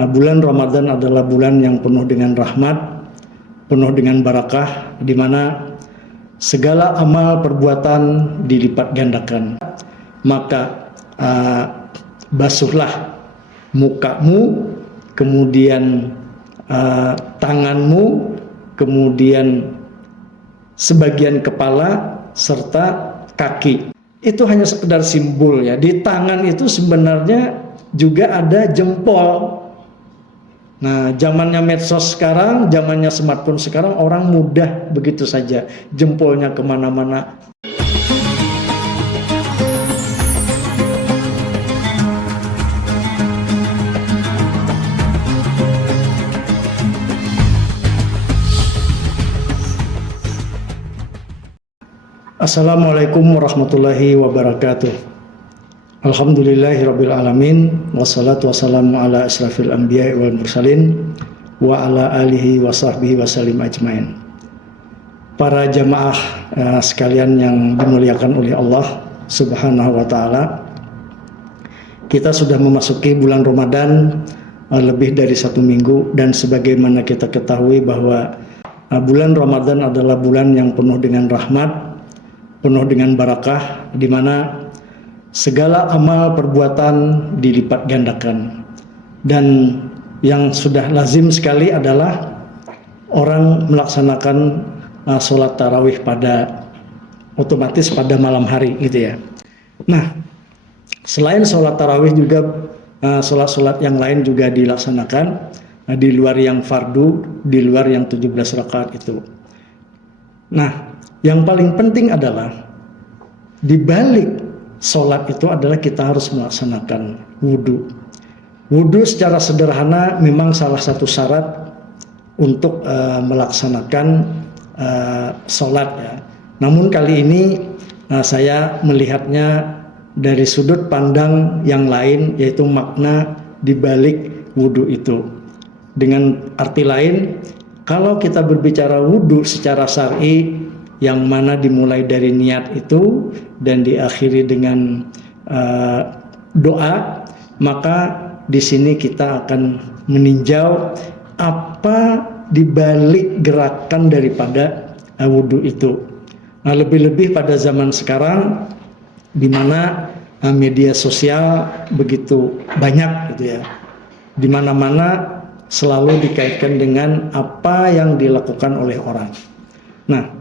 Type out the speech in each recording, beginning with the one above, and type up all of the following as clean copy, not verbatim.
Bulan Ramadan adalah bulan yang penuh dengan rahmat, penuh dengan barakah, di mana segala amal perbuatan dilipat gandakan. Maka basuhlah mukamu, kemudian tanganmu, kemudian sebagian kepala serta kaki. Itu hanya sekedar simbol ya. Di tangan itu sebenarnya juga ada jempol. Nah, zamannya medsos sekarang, zamannya smartphone sekarang, orang mudah begitu saja jempolnya kemana-mana. Assalamualaikum warahmatullahi wabarakatuh. Alhamdulillahirabbil alamin, wassalatu wassalamu ala asrafil anbiya'i wal mursalin wa ala alihi wa sahbihi wasallim ajmain. Para jamaah sekalian yang dimuliakan oleh Allah Subhanahu wa taala, kita sudah memasuki bulan Ramadan lebih dari 1 minggu, dan sebagaimana kita ketahui bahwa bulan Ramadan adalah bulan yang penuh dengan rahmat, penuh dengan barakah, di mana segala amal perbuatan dilipat gandakan. Dan yang sudah lazim sekali adalah orang melaksanakan sholat tarawih otomatis pada malam hari gitu ya. Nah, selain sholat tarawih juga sholat-sholat yang lain juga dilaksanakan di luar yang fardu, di luar yang 17 rakaat itu. Nah, yang paling penting adalah di balik sholat itu adalah kita harus melaksanakan wudhu. Wudhu secara sederhana memang salah satu syarat untuk melaksanakan sholat ya. Namun kali ini saya melihatnya dari sudut pandang yang lain, yaitu makna di balik wudhu itu. Dengan arti lain, kalau kita berbicara wudhu secara syar'i, yang mana dimulai dari niat itu dan diakhiri dengan doa, maka di sini kita akan meninjau apa dibalik gerakan daripada wudhu itu. Nah, lebih-lebih pada zaman sekarang di mana media sosial begitu banyak gitu ya, di mana-mana selalu dikaitkan dengan apa yang dilakukan oleh orang. Nah,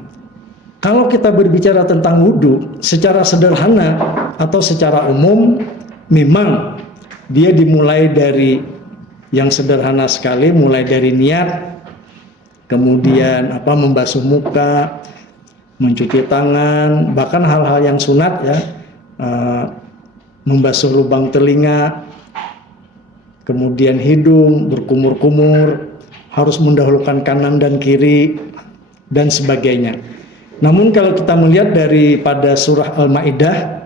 kalau kita berbicara tentang wudhu secara sederhana atau secara umum, memang dia dimulai dari yang sederhana sekali, mulai dari niat, kemudian membasuh muka, mencuci tangan, bahkan hal-hal yang sunat ya, membasuh lubang telinga, kemudian hidung, berkumur-kumur, harus mendahulukan kanan dan kiri, dan sebagainya. Namun kalau kita melihat daripada surah Al-Maidah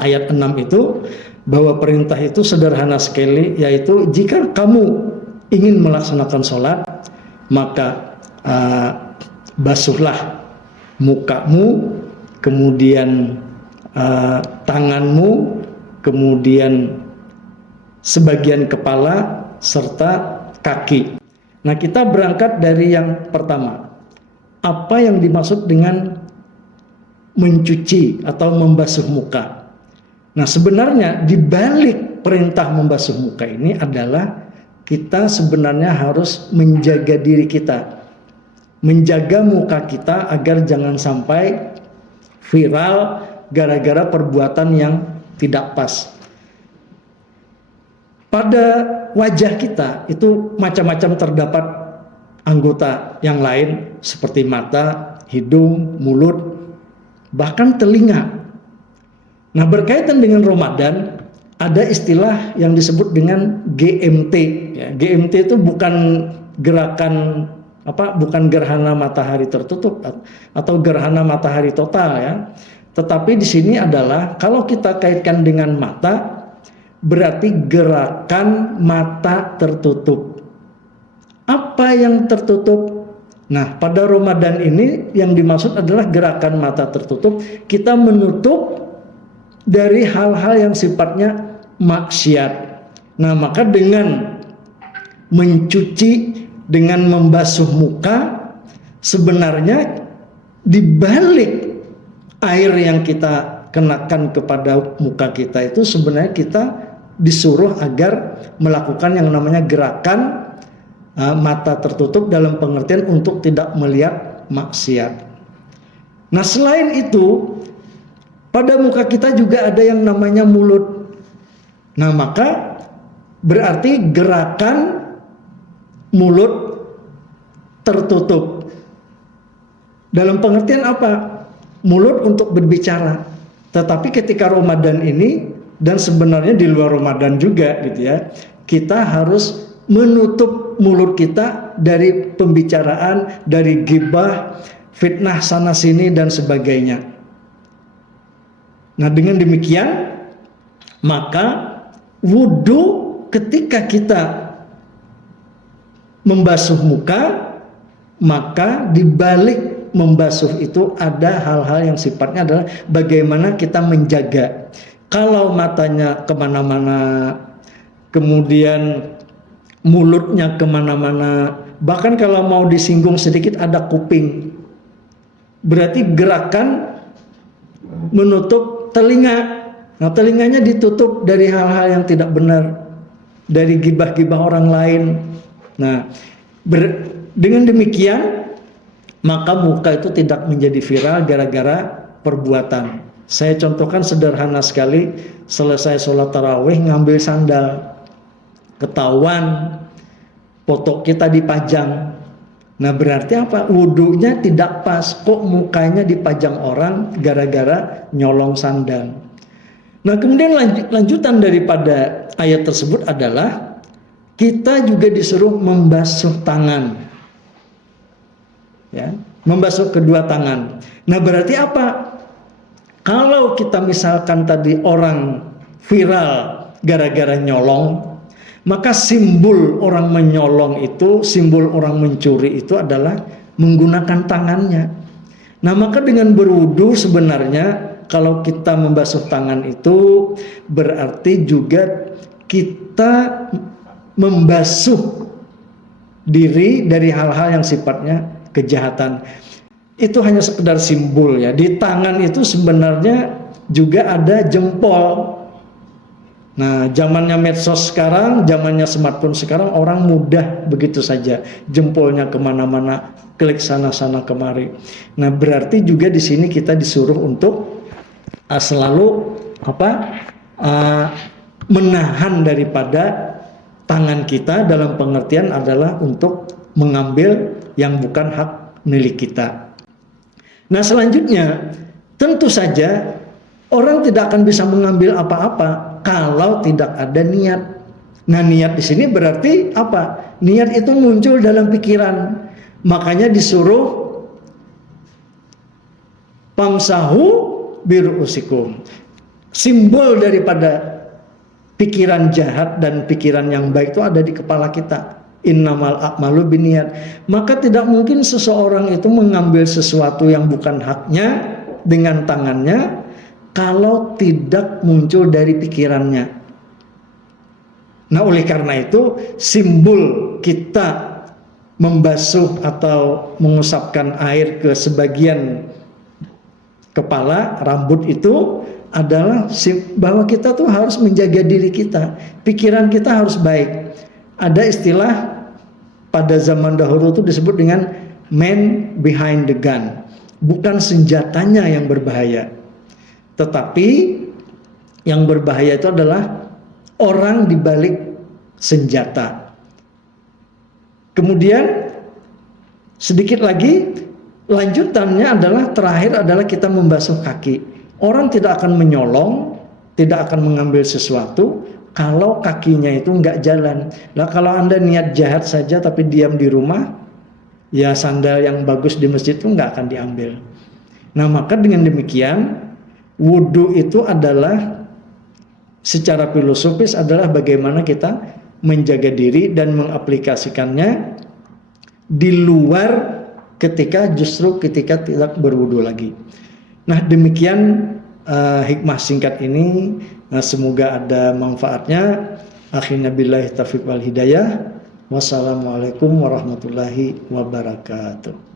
ayat 6 itu, bahwa perintah itu sederhana sekali, yaitu jika kamu ingin melaksanakan sholat, maka basuhlah mukamu, kemudian tanganmu, kemudian sebagian kepala serta kaki. Nah, kita berangkat dari yang pertama. Apa yang dimaksud dengan mencuci atau membasuh muka? Nah, sebenarnya di balik perintah membasuh muka ini adalah kita sebenarnya harus menjaga diri kita, menjaga muka kita agar jangan sampai viral gara-gara perbuatan yang tidak pas. Pada wajah kita itu macam-macam terdapat anggota yang lain seperti mata, hidung, mulut, bahkan telinga. Nah, berkaitan dengan Ramadan ada istilah yang disebut dengan GMT. Ya, GMT itu bukan gerakan bukan gerhana matahari tertutup atau gerhana matahari total ya. Tetapi di sini adalah kalau kita kaitkan dengan mata, berarti gerakan mata tertutup. Apa yang tertutup? Nah, pada Ramadan ini yang dimaksud adalah gerakan mata tertutup. Kita menutup dari hal-hal yang sifatnya maksiat. Nah, maka dengan mencuci, dengan membasuh muka, sebenarnya di balik air yang kita kenakan kepada muka kita itu sebenarnya kita disuruh agar melakukan yang namanya gerakan mata tertutup dalam pengertian untuk tidak melihat maksiat. Nah, selain itu pada muka kita juga ada yang namanya mulut. Nah, maka berarti gerakan mulut tertutup. Dalam pengertian apa? Mulut untuk berbicara. Tetapi ketika Ramadan ini, dan sebenarnya di luar Ramadan juga gitu ya, kita harus menutup mulut kita dari pembicaraan, dari ghibah, fitnah sana sini dan sebagainya. Nah, dengan demikian maka wudhu ketika kita membasuh muka, maka di balik membasuh itu ada hal-hal yang sifatnya adalah bagaimana kita menjaga. Kalau matanya kemana-mana, kemudian mulutnya kemana-mana, bahkan kalau mau disinggung sedikit ada kuping, berarti gerakan menutup telinga. Nah, telinganya ditutup dari hal-hal yang tidak benar, dari gibah-gibah orang lain. Nah, dengan demikian maka muka itu tidak menjadi viral gara-gara perbuatan. Saya contohkan sederhana sekali, selesai sholat tarawih ngambil sandal, ketahuan foto kita dipajang. Nah, berarti apa? Wudhunya tidak pas, kok mukanya dipajang orang gara-gara nyolong sandal. Nah, kemudian lanjutan daripada ayat tersebut adalah kita juga disuruh membasuh tangan, ya, membasuh kedua tangan. Nah, berarti apa? Kalau kita misalkan tadi orang viral gara-gara nyolong, maka simbol orang menyolong itu, simbol orang mencuri itu adalah menggunakan tangannya. Nah, maka dengan berwudu sebenarnya kalau kita membasuh tangan itu berarti juga kita membasuh diri dari hal-hal yang sifatnya kejahatan. Itu hanya sekedar simbol ya. Di tangan itu sebenarnya juga ada jempol. Nah, zamannya medsos sekarang, zamannya smartphone sekarang, orang mudah begitu saja jempolnya kemana-mana, klik sana-sana kemari. Nah, berarti juga di sini kita disuruh untuk selalu menahan daripada tangan kita, dalam pengertian adalah untuk mengambil yang bukan hak milik kita. Nah, selanjutnya tentu saja orang tidak akan bisa mengambil apa-apa kalau tidak ada niat. Nah, niat di sini berarti apa? Niat itu muncul dalam pikiran. Makanya disuruh pamsahu biru'usikum. Simbol daripada pikiran jahat dan pikiran yang baik itu ada di kepala kita. Innamal a'malu binniyat. Maka tidak mungkin seseorang itu mengambil sesuatu yang bukan haknya dengan tangannya kalau tidak muncul dari pikirannya. Nah, oleh karena itu simbol kita membasuh atau mengusapkan air ke sebagian kepala, rambut itu adalah bahwa kita tuh harus menjaga diri kita. Pikiran kita harus baik. Ada istilah pada zaman dahulu itu disebut dengan man behind the gun. Bukan senjatanya yang berbahaya, tetapi yang berbahaya itu adalah orang di balik senjata. Kemudian sedikit lagi lanjutannya adalah terakhir adalah kita membasuh kaki. Orang tidak akan menyolong, tidak akan mengambil sesuatu kalau kakinya itu nggak jalan. Nah, kalau Anda niat jahat saja tapi diam di rumah, ya sandal yang bagus di masjid itu nggak akan diambil. Nah, maka dengan demikian wudhu itu adalah secara filosofis adalah bagaimana kita menjaga diri dan mengaplikasikannya di luar ketika tidak berwudhu lagi. Nah, demikian hikmah singkat ini, semoga ada manfaatnya. Akhirnya billahi taufiq wal hidayah. Wassalamualaikum warahmatullahi wabarakatuh.